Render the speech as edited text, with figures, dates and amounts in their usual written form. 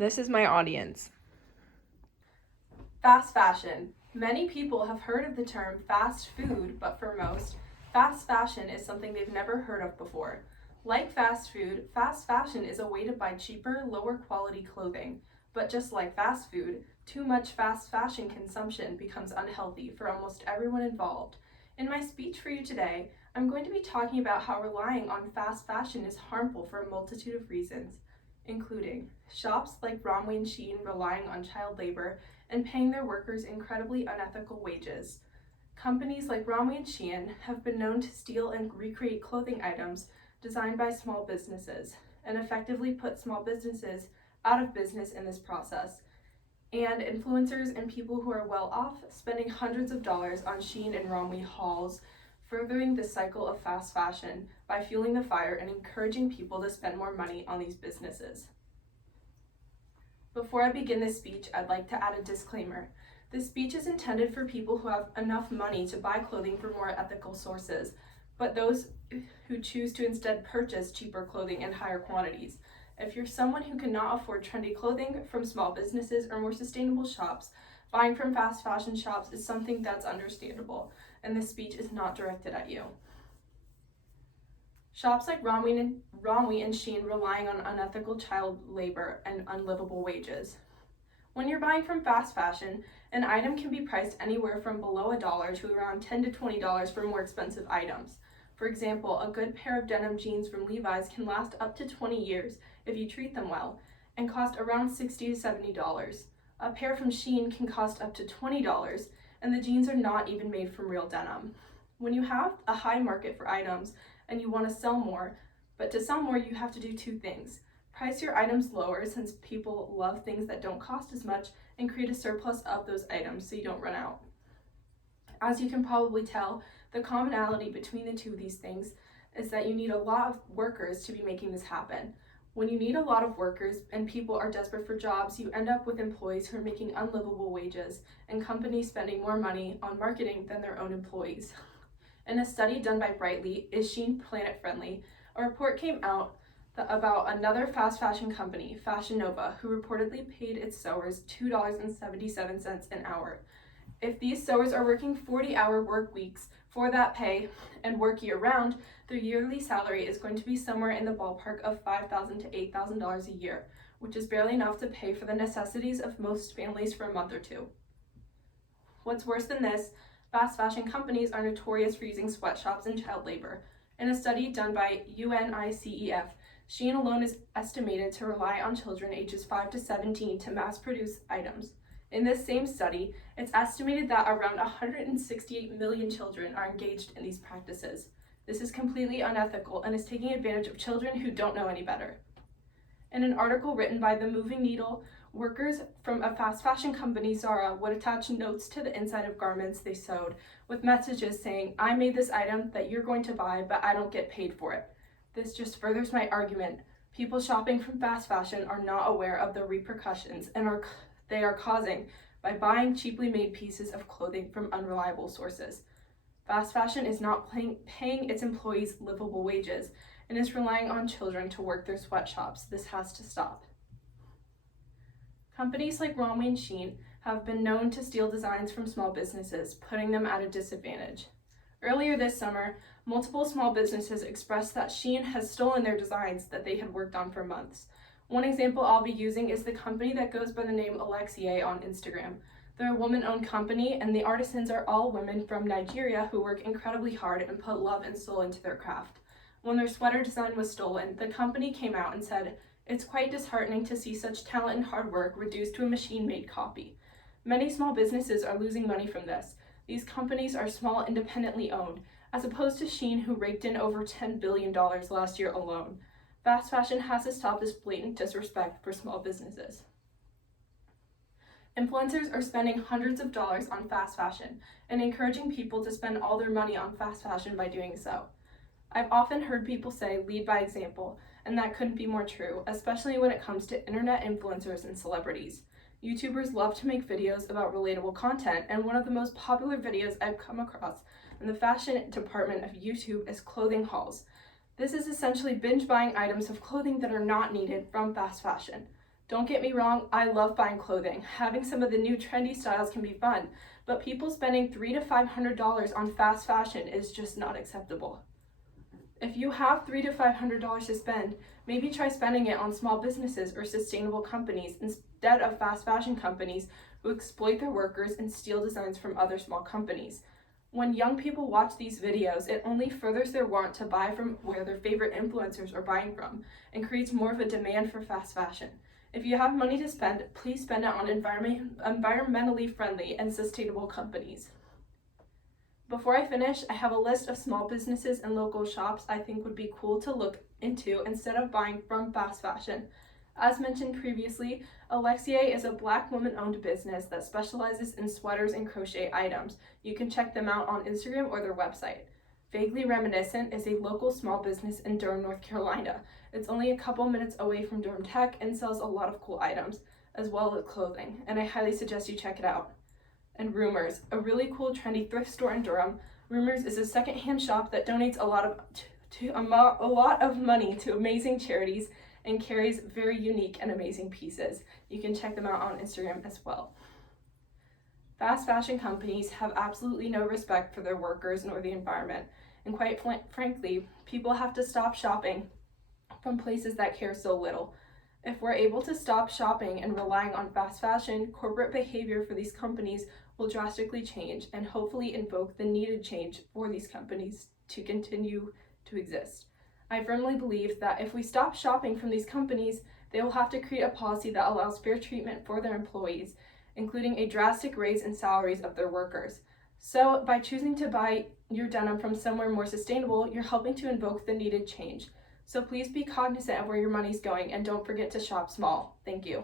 This is my audience. Fast fashion. Many people have heard of the term fast food, but for most, fast fashion is something they've never heard of before. Like fast food, fast fashion is a way to buy cheaper, lower quality clothing. But just like fast food, too much fast fashion consumption becomes unhealthy for almost everyone involved. In my speech for you today, I'm going to be talking about how relying on fast fashion is harmful for a multitude of reasons, including shops like Romwe and Shein relying on child labor and paying their workers incredibly unethical wages. Companies like Romwe and Shein have been known to steal and recreate clothing items designed by small businesses and effectively put small businesses out of business in this process. And influencers and people who are well off spending hundreds of dollars on Shein and Romwe hauls, furthering the cycle of fast fashion by fueling the fire and encouraging people to spend more money on these businesses. Before I begin this speech, I'd like to add a disclaimer. This speech is intended for people who have enough money to buy clothing from more ethical sources, but those who choose to instead purchase cheaper clothing in higher quantities. If you're someone who cannot afford trendy clothing from small businesses or more sustainable shops, buying from fast fashion shops is something that's understandable, and this speech is not directed at you. Shops like Romwe and Shein relying on unethical child labor and unlivable wages. When you're buying from fast fashion, an item can be priced anywhere from below $1 to around $10 to $20 for more expensive items. For example, a good pair of denim jeans from Levi's can last up to 20 years if you treat them well, and cost around $60 to $70. A pair from Shein can cost up to $20, and the jeans are not even made from real denim. When you have a high market for items and you want to sell more, but to sell more you have to do two things. Price your items lower since people love things that don't cost as much, and create a surplus of those items so you don't run out. As you can probably tell, the commonality between the two of these things is that you need a lot of workers to be making this happen. When you need a lot of workers and people are desperate for jobs, you end up with employees who are making unlivable wages and companies spending more money on marketing than their own employees. In a study done by Brightly, Is Shein Planet Friendly?, a report came out about another fast fashion company, Fashion Nova, who reportedly paid its sewers $2.77 an hour. If these sewers are working 40-hour work weeks for that pay and work year-round, their yearly salary is going to be somewhere in the ballpark of $5,000 to $8,000 a year, which is barely enough to pay for the necessities of most families for a month or two. What's worse than this, fast fashion companies are notorious for using sweatshops and child labor. In a study done by UNICEF, Shein alone is estimated to rely on children ages 5 to 17 to mass produce items. In this same study, it's estimated that around 168 million children are engaged in these practices. This is completely unethical and is taking advantage of children who don't know any better. In an article written by The Moving Needle, workers from a fast fashion company, Zara, would attach notes to the inside of garments they sewed with messages saying, "I made this item that you're going to buy, but I don't get paid for it." This just furthers my argument. People shopping from fast fashion are not aware of the repercussions they are causing by buying cheaply made pieces of clothing from unreliable sources. Fast fashion is not paying its employees livable wages and is relying on children to work their sweatshops. This has to stop. Companies like Romwe and Shein have been known to steal designs from small businesses, putting them at a disadvantage. Earlier this summer, multiple small businesses expressed that Shein has stolen their designs that they had worked on for months. One example I'll be using is the company that goes by the name Alexie on Instagram. They're a woman-owned company, and the artisans are all women from Nigeria who work incredibly hard and put love and soul into their craft. When their sweater design was stolen, the company came out and said, "It's quite disheartening to see such talent and hard work reduced to a machine-made copy." Many small businesses are losing money from this. These companies are small, independently owned, as opposed to Shein, who raked in over $10 billion last year alone. Fast fashion has to stop this blatant disrespect for small businesses. Influencers are spending hundreds of dollars on fast fashion and encouraging people to spend all their money on fast fashion by doing so. I've often heard people say, "Lead by example," and that couldn't be more true, especially when it comes to internet influencers and celebrities. YouTubers love to make videos about relatable content, and one of the most popular videos I've come across in the fashion department of YouTube is clothing hauls. This is essentially binge buying items of clothing that are not needed from fast fashion. Don't get me wrong, I love buying clothing. Having some of the new trendy styles can be fun, but people spending $300 to $500 on fast fashion is just not acceptable. If you have $300 to $500 to spend, maybe try spending it on small businesses or sustainable companies instead of fast fashion companies who exploit their workers and steal designs from other small companies. When young people watch these videos, it only furthers their want to buy from where their favorite influencers are buying from and creates more of a demand for fast fashion. If you have money to spend, please spend it on environmentally friendly and sustainable companies. Before I finish, I have a list of small businesses and local shops I think would be cool to look into instead of buying from fast fashion. As mentioned previously, Alexia is a Black woman-owned business that specializes in sweaters and crochet items. You can check them out on Instagram or their website. Vaguely Reminiscent is a local small business in Durham, North Carolina. It's only a couple minutes away from Durham Tech and sells a lot of cool items, as well as clothing, and I highly suggest you check it out. And Rumors, a really cool trendy thrift store in Durham. Rumors is a secondhand shop that donates a lot of money to amazing charities and carries very unique and amazing pieces. You can check them out on Instagram as well. Fast fashion companies have absolutely no respect for their workers nor the environment, and quite frankly, people have to stop shopping from places that care so little. If we're able to stop shopping and relying on fast fashion, corporate behavior for these companies will drastically change and hopefully invoke the needed change for these companies to continue to exist. I firmly believe that if we stop shopping from these companies, they will have to create a policy that allows fair treatment for their employees, including a drastic raise in salaries of their workers. So by choosing to buy your denim from somewhere more sustainable, you're helping to invoke the needed change. So please be cognizant of where your money's going and don't forget to shop small. Thank you.